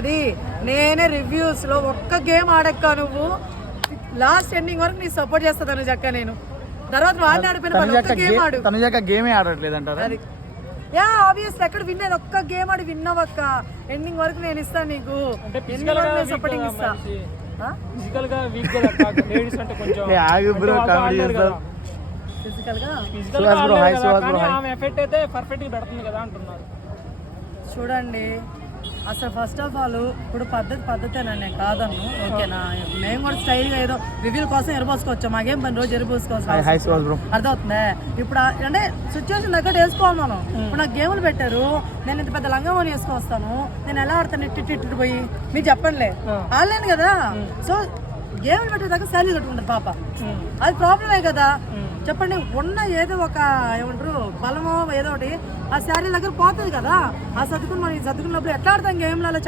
అది. నేనే రివ్యూస్ లో ఒక్క గేమ్ ఆడక్క నువ్వు లాస్ట్ ఎండింగ్ వరకు నీ సపోర్ట్ చేస్తా తనుజ అక్క. నేను తర్వాత నువ్వు ఆడిన ఆడిపోయిన ఒక్క గేమ్ ఆడు. తనుజ అక్క గేమే ఆడట్లేదు అంటారు. అది యా ఆబ్వియస్ ఎక్కడ విన్నది ఒక్క గేమ్ ఆడి విన్నావక్క. ఎండింగ్ వరకు నేను ఇస్తాను నీకు, సపోర్టింగ్ ఇస్తా. ఫిజికల్ గా వీక్ కదా లేడీస్ అంటే కొంచెం ఫిజికల్ గా ఆమె ఎఫెక్ట్ అయితే పర్ఫెక్ట్ గా పెడుతుంది కదా అంటున్నారు. చూడండి అసలు ఫస్ట్ ఆఫ్ ఆల్ ఇప్పుడు పద్ధతేనా, నేను కాదన్ను, ఓకేనా. మేము కూడా స్టైల్గా ఏదో రివ్యూల కోసం ఎరబోసుకోవచ్చు, మాకేం పని రోజు ఎరబోసుకోవచ్చు, అర్థమవుతుందా. ఇప్పుడు అంటే సిచ్యువేషన్ దగ్గర వేసుకోవాలి మనం. ఇప్పుడు నాకు గేములు పెట్టారు, నేను ఇంత పెద్ద లంగా వేసుకొస్తాను, నేను ఎలా ఆడతాను ఇట్టు పోయి మీరు చెప్పండిలే, ఆడలేను కదా. సో గేములు పెట్టే దగ్గర శాలరీ కట్టుకుంటారు పాప, అది ప్రాబ్లమే కదా. చెప్పండి, ఉన్న ఏదో ఒక ఏమంటారు బలమో ఏదో ఒకటి ఆ శారీ దగ్గర పోతుంది కదా. ఆ సర్దుకుని మనం సర్దుకున్నప్పుడు ఎట్లా ఆడతాం గేమ్లలో?